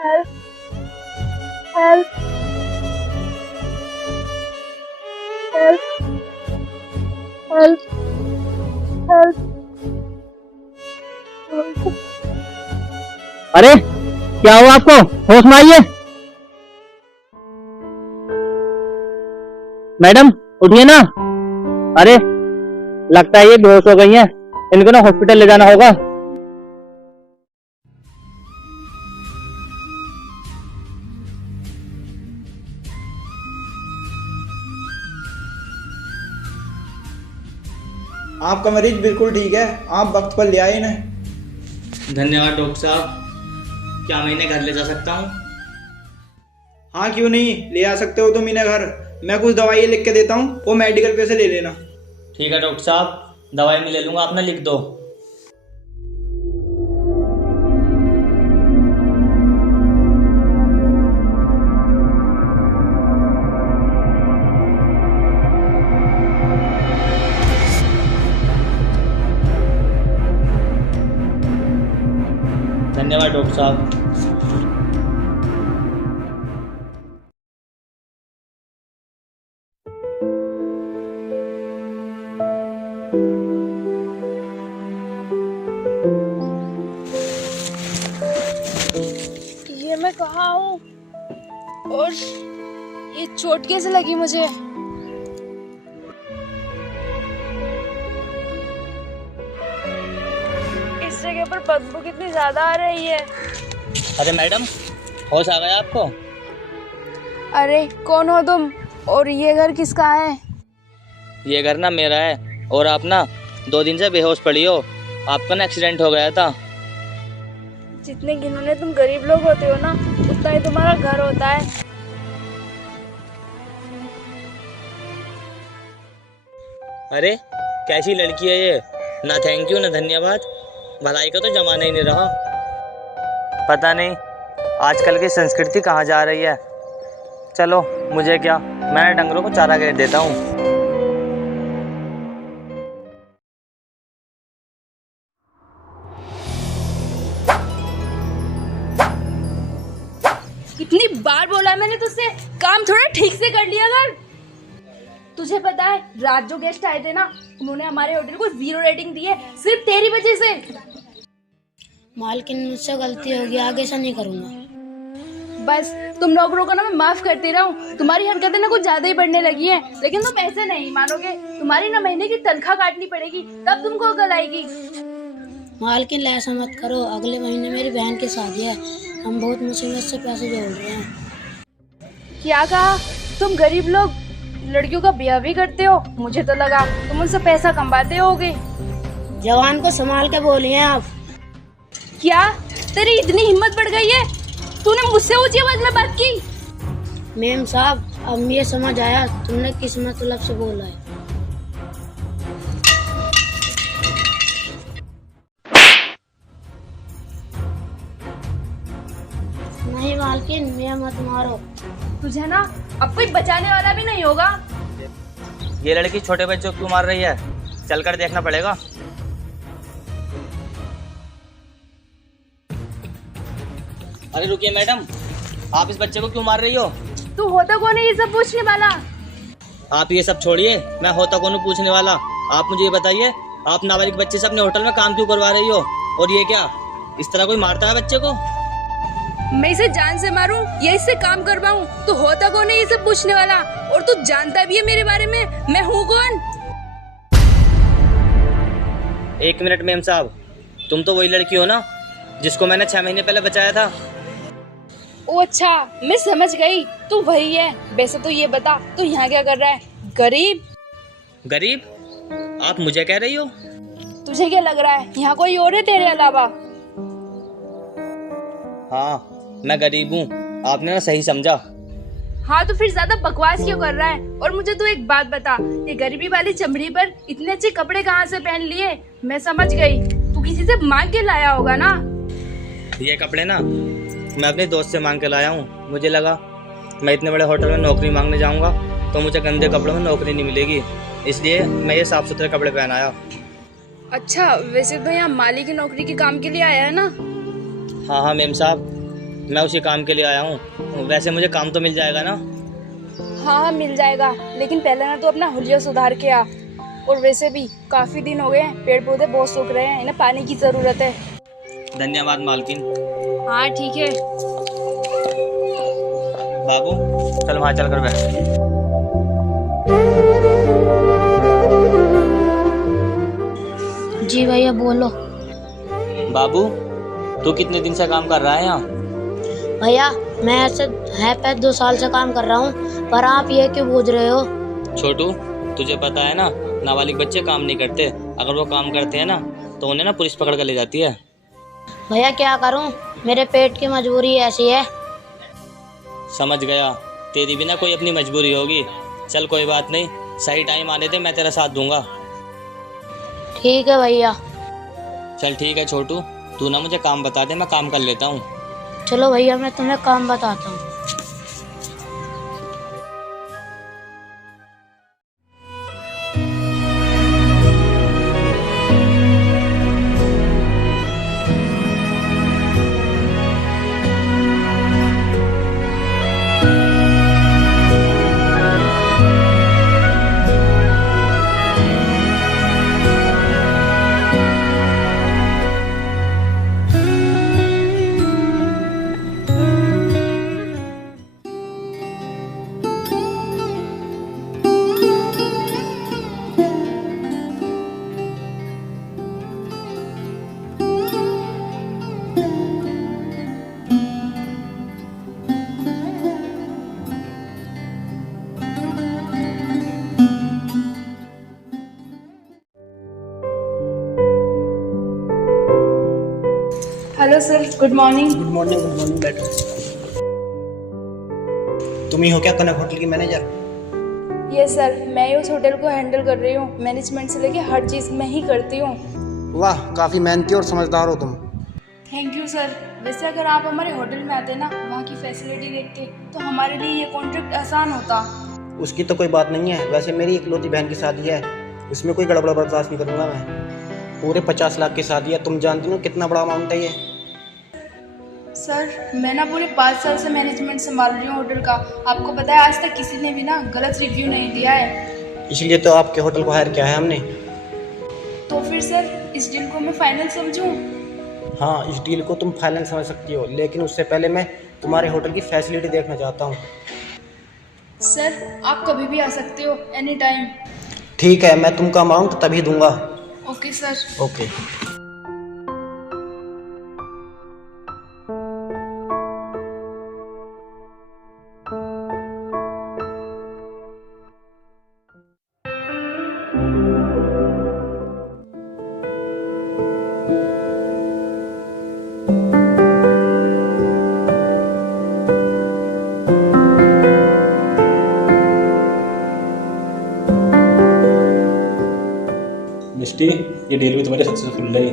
Help help help help help. अरे क्या हुआ आपको? होश में आइए। मैडम उठिए ना। अरे लगता है ये बेहोश हो गई हैं। इनको ना हॉस्पिटल ले जाना होगा। आपका मरीज बिल्कुल ठीक है, आप वक्त पर ले आए इन्हें। धन्यवाद डॉक्टर साहब। क्या मैं इन्हें घर ले जा सकता हूँ? हाँ क्यों नहीं, ले आ सकते हो तुम इन्हें घर। मैं कुछ दवाई लिख के देता हूँ, वो मेडिकल पे से ले लेना। ठीक है डॉक्टर साहब, दवाई मैं ले लूंगा, आपने लिख दो। धन्यवाद डॉक्टर साहब। ये मैं कहाँ हूँ और ये चोट कैसे लगी मुझे? इस जगह पर बदबू कितनी ज्यादा आ रही है। अरे मैडम, होश आ गया आपको? अरे कौन हो तुम और ये घर किसका है? ये घर ना मेरा है और आप ना 2 दिन से बेहोश पड़ी हो। आपका ना एक्सीडेंट हो गया था। जितने घिनौने तुम गरीब लोग होते हो ना, उतना ही तुम्हारा घर होता है। अरे कैसी लड़की है ये, ना थैंक यू ना धन्यवाद। भलाई का तो जमाना ही नहीं रहा। पता नहीं आजकल की संस्कृति कहाँ जा रही है। चलो मुझे क्या, मैं डंगरों को चारा घेर देता हूँ। कितनी बार बोला मैंने तुझसे, काम थोड़ा ठीक से कर लिया कर। तुझे पता है रात जो गेस्ट आए थे ना, उन्होंने हमारे होटल को 0 रेटिंग दी है, सिर्फ तेरी वजह से। मालकिन मुझसे गलती होगी, आगे से नहीं करूँगा। बस तुम नौकरों को ना मैं माफ करती रहूं। तुम्हारी हरकतें ना कुछ ज्यादा ही बढ़ने लगी हैं, लेकिन तुम ऐसे नहीं मानोगे। तुम्हारी ना महीने की तनख्वाह काटनी पड़ेगी, तब तुमको अकल आएगी। मालकिन ऐसा मत करो, अगले महीने मेरी बहन की शादी है, हम बहुत मुसीबत से पैसे जोड़ रहे हैं। क्या कहा? तुम गरीब लोग लड़कियों का ब्याह भी करते हो? मुझे तो लगा तुम उनसे पैसा कमाते होगे। जवान को संभाल के बोलिए आप। क्या तेरी इतनी हिम्मत बढ़ गई है? तूने मुझसे ऊंची आवाज में बात की? मेम साहब, अब ये समझ आया तुमने किस मतलब से बोला है। नहीं मालकिन, मैं मत मारो। तुझे ना अब कोई बचाने वाला भी नहीं होगा। ये लड़की छोटे बच्चों को क्यों मार रही है? चलकर देखना पड़ेगा। अरे रुकिए मैडम, आप इस बच्चे को क्यों मार रही हो? तू होता कौन है ये सब पूछने वाला? आप ये सब छोड़िए, मैं होता कौन हूँ पूछने वाला। आप मुझे ये बताइए, आप नाबालिग बच्चे से अपने होटल में काम क्यों करवा रही हो? और ये क्या, इस तरह कोई मारता है बच्चे को? मैं इसे जान से मारूं या इससे काम करवाऊं? तो होता कौन है ये सब पूछने वाला? और तू जानता भी है मेरे बारे में, मैं हूँ कौन? 1 मिनट मेम साहब, तुम तो वही लड़की हो ना जिसको मैंने 6 महीने पहले बचाया था? ओ अच्छा, मैं समझ गई, तू वही है। वैसे तो ये बता, तू यहाँ क्या कर रहा है? गरीब? गरीब? आप मुझे कह रही हो? तुझे क्या लग रहा है यहाँ कोई और है तेरे अलावा? हाँ मैं गरीब हूँ, आपने ना सही समझा। हाँ तो फिर ज्यादा बकवास क्यों कर रहा है? और मुझे तू एक बात बता, ये गरीबी वाली चमड़ी पर इतने अच्छे कपड़े कहाँ से पहन लिए? मैं समझ गई, तू किसी से मांग के लाया होगा ना। ये कपड़े ना मैं अपने दोस्त से मांग के लाया हूँ। मुझे लगा मैं इतने बड़े होटल में नौकरी मांगने जाऊँगा तो मुझे गंदे कपड़ों में नौकरी नहीं मिलेगी, इसलिए मैं ये साफ सुथरे कपड़े पहन आया। अच्छा, वैसे तो यहाँ माली की नौकरी के काम के लिए आया है ना? हाँ हाँ मेम साहब, मैं उसी काम के लिए आया हूँ। वैसे मुझे काम तो मिल जाएगा ना? हाँ हाँ मिल जाएगा, लेकिन पहले ना तो अपना हुलिया सुधार के आ। और वैसे भी काफी दिन हो गए हैं, पेड़ पौधे बहुत सूख रहे हैं, इन्हें पानी की जरूरत है। धन्यवाद मालकिन। हाँ ठीक है। बाबू चल वहाँ चल कर बैठ। जी भैया बोलो। बाबू तू कितने दिन से काम कर रहा है यहाँ? भैया मैं ऐसे है पे 2 साल से काम कर रहा हूँ, पर आप ये क्यों पूछ रहे हो? छोटू तुझे पता है ना, नाबालिग बच्चे काम नहीं करते। अगर वो काम करते हैं ना तो उन्हें ना पुलिस पकड़ कर ले जाती है। भैया क्या करूँ, मेरे पेट की मजबूरी ऐसी है। समझ गया, तेरी भी ना कोई अपनी मजबूरी होगी। चल कोई बात नहीं, सही टाइम आने दे, मैं तेरा साथ दूंगा। ठीक है भैया। चल ठीक है छोटू, तू ना मुझे काम बता दे, मैं काम कर लेता हूँ। चलो भैया मैं तुम्हें काम बताता हूँ। Hello sir, good morning. Good morning बैठो। तुम ही हो क्या कनक होटल की मैनेजर? यस सर, मैं ही उस होटल को हैंडल कर रही हूँ। मैनेजमेंट से लेके हर चीज़ मैं ही करती हूँ। वाह, काफ़ी मेहनती और समझदार हो तुम। Thank you sir. वैसे अगर आप हमारे होटल में आते ना, वहाँ की फैसिलिटी देखते तो हमारे लिए ये कॉन्ट्रैक्ट आसान होता। उसकी तो कोई बात नहीं है। वैसे मेरी इकलौती बहन की शादी है, इसमें कोई गड़बड़ बर्दाश्त नहीं करूँगा मैं। पूरे 50 लाख की शादी है, तुम जानती हो कितना बड़ा अमाउंट है ये। सर मैं ना पूरे 5 साल से मैनेजमेंट संभाल रही हूँ होटल का। आपको पता है आज तक किसी ने भी ना गलत रिव्यू नहीं दिया है। इसलिए तो आपके होटल को हायर किया है हमने। तो फिर सर इस डील को मैं फाइनल समझूं? हाँ, इस डील को तुम फाइनल समझ सकती हो, लेकिन उससे पहले मैं तुम्हारे होटल की फैसिलिटी देखना चाहता हूँ। सर आप कभी भी आ सकते हो, एनी टाइम। ठीक है, मैं तुमका अमाउंट तभी दूंगा। Okay sir. ओके। मिस्टी, ये डील भी तुम्हारी सक्सेसफुल रही।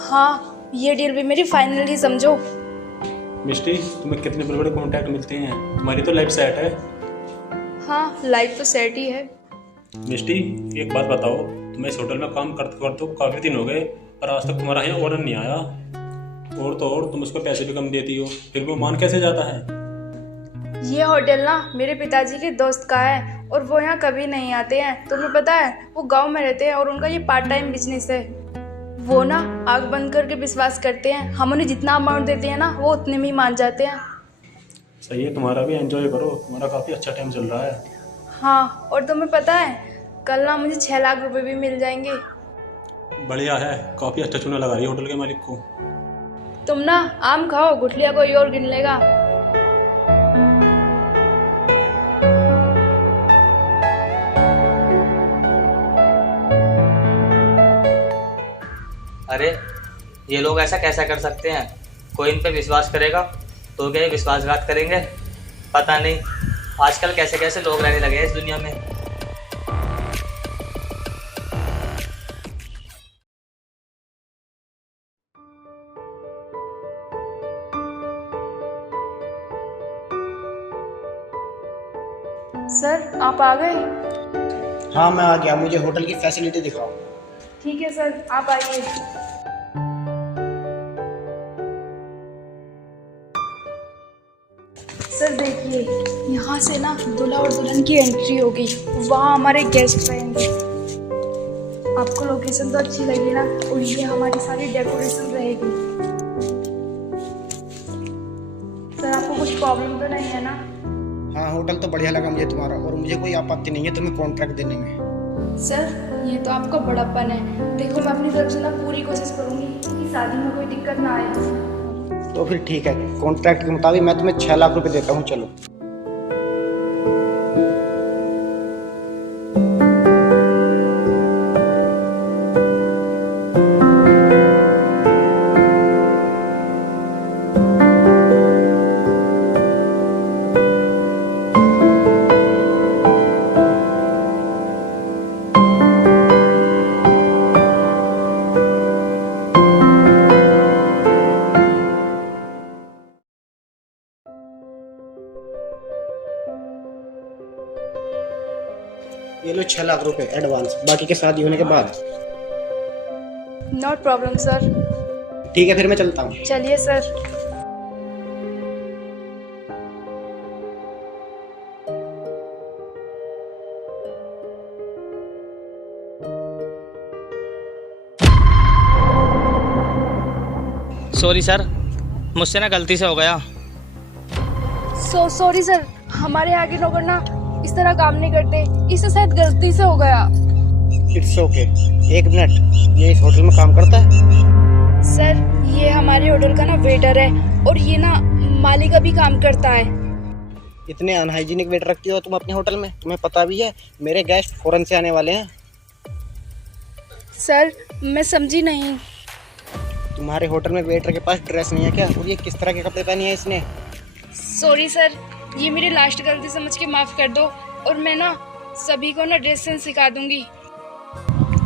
हाँ ये डील भी मेरी फाइनल ही समझो। मिस्टी, तुम्हें कितने बड़े बड़े कॉन्टैक्ट मिलते हैं, तुम्हारी तो लाइफ सेट है। हाँ लाइफ तो सेट ही है। मिस्टी एक बात बताओ, तुम्हें इस होटल में काम करते करते काफ़ी दिन हो गए, पर आज तक तुम्हारा यहाँ ऑर्डर नहीं आया। और तो और तुम उसको पैसे भी कम देती हो, फिर भी वो मान कैसे जाता है? ये होटल ना मेरे पिताजी के दोस्त का है और वो यहाँ कभी नहीं आते हैं। तुम्हें पता है वो गांव में रहते हैं और उनका ये पार्ट टाइम बिजनेस है। वो ना आग बंद करके विश्वास करते हैं। हम उन्हें जितना अमाउंट देते हैं ना वो उतने में ही मान जाते हैं। सही है, तुम्हारा भी एंजॉय करो, तुम्हारा काफ़ी अच्छा टाइम चल रहा है। हाँ और तुम्हें पता है कल ना मुझे 6 लाख रुपए भी मिल जाएंगे। बढ़िया है, काफ़ी अच्छा चूना लगा रही है होटल के मालिक को। तुम ना आम खाओ, गुठलिया कोई और गिन लेगा। अरे ये लोग ऐसा कैसा कर सकते हैं? कोई इन पे विश्वास करेगा तो क्या ये विश्वासघात करेंगे? पता नहीं आजकल कैसे कैसे लोग रहने लगे हैं इस दुनिया में। सर आप आ गए? हाँ मैं आ गया, मुझे होटल की फैसिलिटी दिखाओ। ठीक है सर आप आइए। सर देखिए, यहाँ से ना दूल्हा और दुल्हन की एंट्री होगी, वहाँ हमारे गेस्ट रहेंगे। आपको लोकेशन तो अच्छी लगी ना, और ये हमारी सारी डेकोरेशन रहेगी। सर आपको कुछ प्रॉब्लम तो नहीं है ना? हाँ, होटल तो बढ़िया लगा मुझे तुम्हारा, और मुझे कोई आपत्ति नहीं है तुम्हें कॉन्ट्रैक्ट देने में। सर ये तो आपका बड़प्पन है। देखो मैं अपनी तरफ से ना पूरी कोशिश करूँगी कि शादी में कोई दिक्कत ना आए। तो फिर ठीक है, कॉन्ट्रैक्ट के मुताबिक मैं तुम्हें 6 लाख रुपए देता हूँ। चलो। ये लो 6 लाख रुपए एडवांस, बाकी के शादी होने के बाद। Not problem sir. ठीक है, फिर मैं चलता हूँ। चलिए सर। सॉरी सर, मुझसे ना गलती से हो गया। सॉरी सर, हमारे यहाँ के लोग ना इस तरह काम नहीं करते, इससे शायद गलती से हो गया। It's okay. एक मिनट, ये इस होटल में काम करता है? सर ये हमारे होटल का ना वेटर है, और ये ना माली का भी काम करता है। इतने अनहाइजीनिक वेटर रखती हो तुम अपने होटल में? तुम्हें पता भी है मेरे गेस्ट फॉरेन से आने वाले हैं। सर मैं समझी नहीं। तुम्हारे होटल में वेटर के पास ड्रेस नहीं है क्या? और ये किस तरह के कपड़े पहने हैं इसने? सॉरी सर, ये मेरी लास्ट गलती समझ के माफ़ कर दो, और मैं ना सभी को ना ड्रेस सेंस सिखा दूंगी।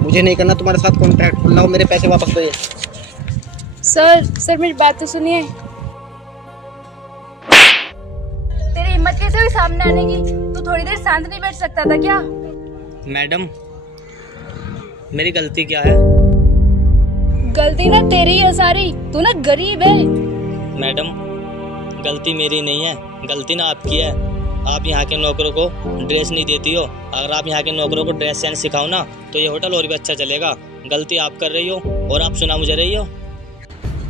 मुझे नहीं करना तुम्हारे साथ कॉन्ट्रैक्ट। लाओ मेरे पैसे वापस दो। ये सर मेरी बात तो सुनिए। तेरी हिम्मत कैसे हुई सामने आने की? तू थोड़ी देर शांत नहीं बैठ सकता था क्या? मैडम, मेरी गलती क्या है? गलती ना तेरी है सारी, तू ना गरीब है। मैडम, गलती मेरी नहीं है, गलती ना आपकी है। आप यहाँ के नौकरों को ड्रेस नहीं देती हो। अगर आप यहाँ के नौकरों को ड्रेस सेंस सिखाओ ना, तो ये होटल और भी अच्छा चलेगा। गलती आप कर रही हो और आप सुना मुझे रही हो।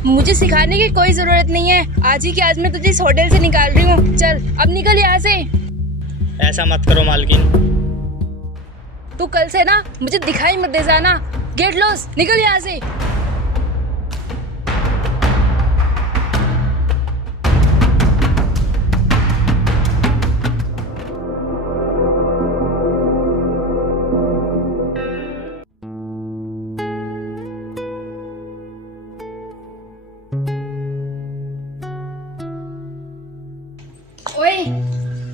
मुझे सिखाने की कोई जरूरत नहीं है। आज ही के आज मैं तुझे इस होटल से निकाल रही हूँ। चल अब निकल यहाँ से। ऐसा मत करो मालकिन। तू कल से ना मुझे दिखाई मत दे जाना। गेट लॉस, निकल यहाँ से। ओए,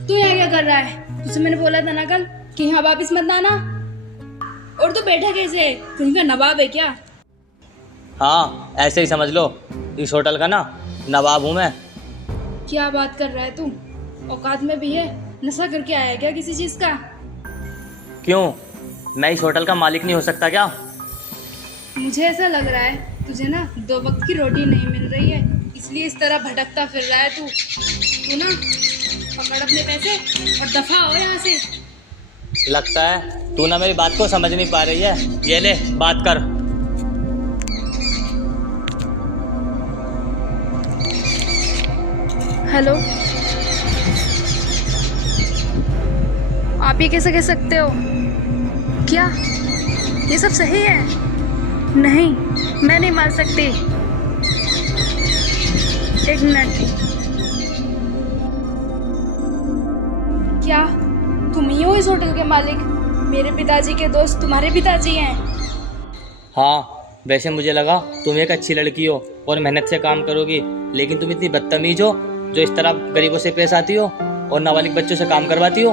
तू यहाँ क्या कर रहा है? तुझसे मैंने बोला था ना कल कि यहाँ वापिस मत आना। और तू बैठा कैसे है? कहीं का नवाब है क्या? हाँ, ऐसे ही समझ लो। इस होटल का ना नवाब हूँ मैं। क्या बात कर रहा है तू? औकात में भी है? नशा करके आया है क्या किसी चीज का? क्यों, मैं इस होटल का मालिक नहीं हो सकता क्या? मुझे ऐसा लग रहा है तुझे ना 2 वक्त की रोटी नहीं मिल रही है, इसलिए इस तरह भटकता फिर रहा है तू। तू ना पकड़ अपने पैसे और दफा हो यहाँ से। लगता है तू ना मेरी बात को समझ नहीं पा रही है। ये ले, बात कर। हेलो, आप ये कैसे कह सकते हो? क्या ये सब सही है? नहीं, मैं नहीं मान सकती। एक मिनट, क्या तुम ही हो इस होटल के मालिक? मेरे पिताजी के दोस्त तुम्हारे पिताजी हैं? हाँ, वैसे मुझे लगा तुम एक अच्छी लड़की हो और मेहनत से काम करोगी, लेकिन तुम इतनी बदतमीज हो जो इस तरह गरीबों से पेश आती हो और नाबालिग बच्चों से काम करवाती हो।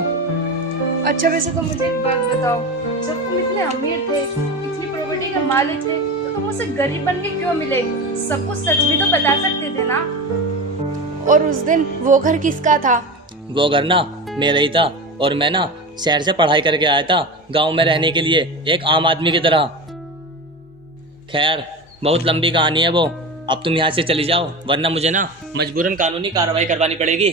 अच्छा वैसे तो मुझे एक बात बताओ, जब तुम इतने अमीर थे, इतनी प्रॉपर्टी के मालिक थे, तो तुम मुझसे गरीब बन के क्यों मिले? सब कुछ सच भी तो बता सकते थे ना। और उस दिन वो घर किसका था? वो घर ना मेरा ही था, और मैं ना शहर से पढ़ाई करके आया था गांव में रहने के लिए, एक आम आदमी की तरह। खैर, बहुत लंबी कहानी है वो। अब तुम यहाँ से चली जाओ, वरना मुझे ना मजबूरन कानूनी कार्रवाई करवानी पड़ेगी।